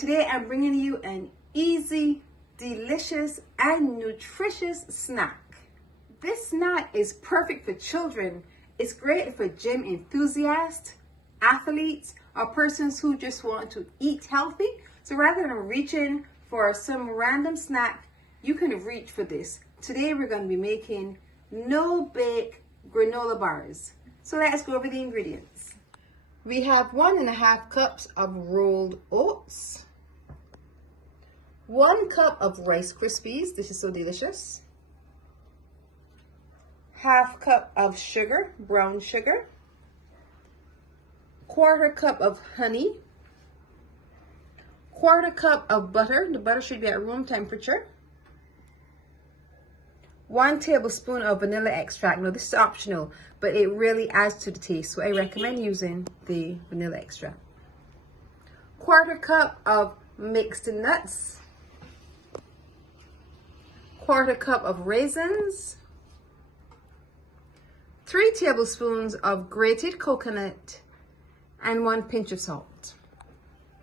today I'm bringing you an easy, delicious, and nutritious snack. This snack is perfect for children. It's great for gym enthusiasts, athletes, or persons who just want to eat healthy. So rather than reaching for some random snack, you can reach for this. Today we're going to be making no bake granola bars. So let's go over the ingredients. We have 1.5 cups of rolled oats, 1 cup of Rice Krispies, this is so delicious, 1/2 cup of sugar, brown sugar, 1/4 cup of honey, 1/4 cup of butter, the butter should be at room temperature, 1 tablespoon of vanilla extract. Now this is optional, but it really adds to the taste, so I recommend using the vanilla extract. 1/4 cup of mixed nuts, 1/4 cup of raisins, 3 tablespoons of grated coconut, and 1 pinch of salt.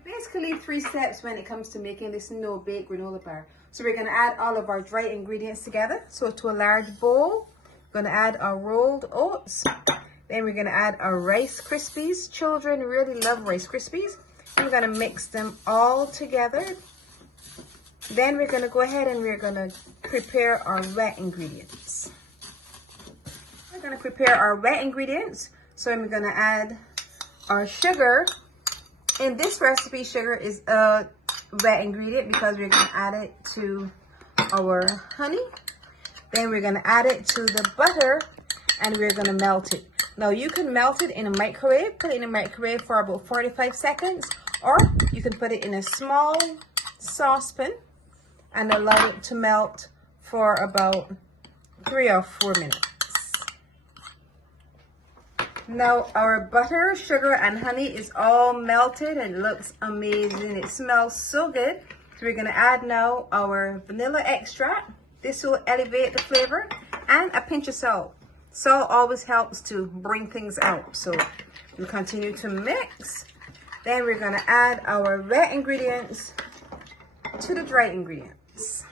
Basically 3 steps when it comes to making this no bake granola bar. So we're going to add all of our dry ingredients together. So to a large bowl, we're going to add our rolled oats. Then we're going to add our Rice Krispies. Children really love Rice Krispies. We're going to mix them all together. Then we're going to go ahead and we're going to prepare our wet ingredients. We're going to prepare our wet ingredients. So we're going to add our sugar. In this recipe, sugar is a wet ingredient because we're going to add it to our honey. Then we're going to add it to the butter and we're going to melt it. Now you can melt it in a microwave, put it in a microwave for about 45 seconds, or you can put it in a small saucepan and allow it to melt for about 3 or 4 minutes. Now our butter, sugar, and honey is all melted and it looks amazing. It smells so good. So we're going to add now our vanilla extract. This will elevate the flavor, and a pinch of salt. Salt always helps to bring things out. So we'll continue to mix. Then we're going to add our wet ingredients to the dry ingredients.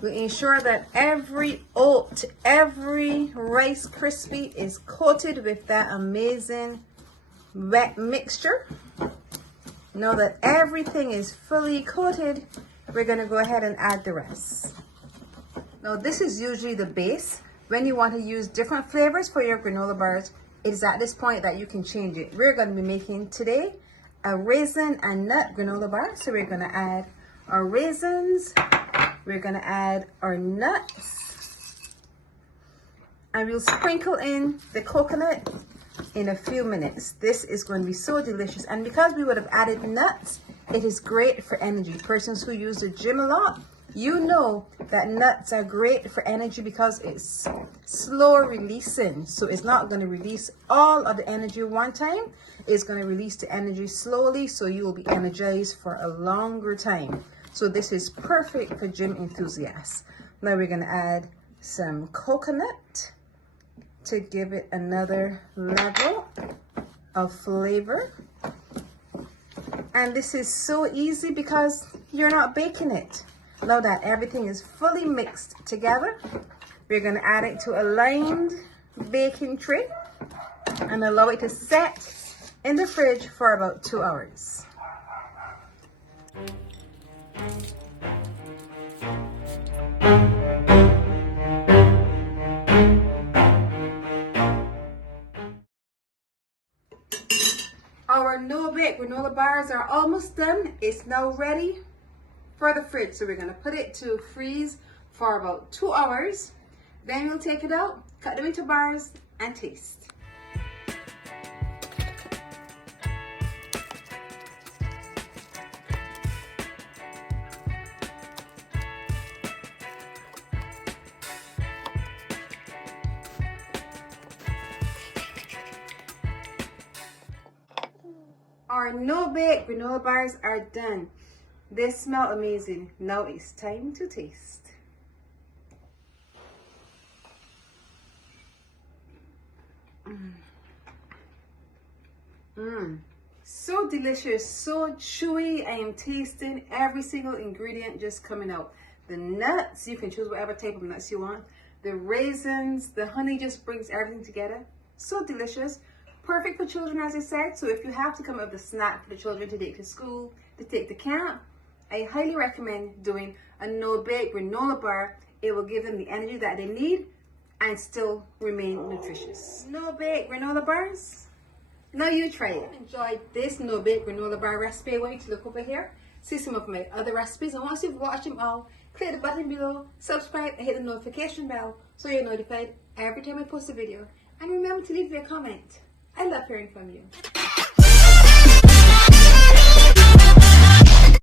We ensure that every oat, every Rice Krispie is coated with that amazing wet mixture. Now that everything is fully coated, we're going to go ahead and add the rest. Now this is usually the base. When you want to use different flavors for your granola bars, it is at this point that you can change it. We're going to be making today a Raisin and Nut granola bar. So we're going to add our raisins. We're going to add our nuts, and we'll sprinkle in the coconut in a few minutes. This is going to be so delicious, and because we would have added nuts, it is great for energy. Persons who use the gym a lot, you know that nuts are great for energy because it's slow releasing. So it's not going to release all of the energy one time. It's going to release the energy slowly, so you will be energized for a longer time. So this is perfect for gym enthusiasts. Now we're going to add some coconut to give it another level of flavor. And this is so easy because you're not baking it. Now that everything is fully mixed together, we're going to add it to a lined baking tray and allow it to set in the fridge for about 2 hours. Our no bake granola bars are almost done. It's now ready for the fridge. So we're going to put it to freeze for about 2 hours. Then we'll take it out, cut them into bars, and taste. our no bake granola bars are done. They smell amazing. Now it's time to taste. So delicious, so chewy. I am tasting every single ingredient just coming out. The nuts, you can choose whatever type of nuts you want. The raisins, the honey just brings everything together. So delicious. Perfect for children, as I said. So if you have to come up with a snack for the children to take to school, to take to camp, I highly recommend doing a no bake granola bar. It will give them the energy that they need and still remain nutritious. No bake granola bars. Now you try it. Enjoyed this no bake granola bar recipe. I want you to look over here, see some of my other recipes, and once you've watched them all, click the button below, subscribe, and hit the notification bell so you're notified every time I post a video. And remember to leave me a comment. I love hearing from you.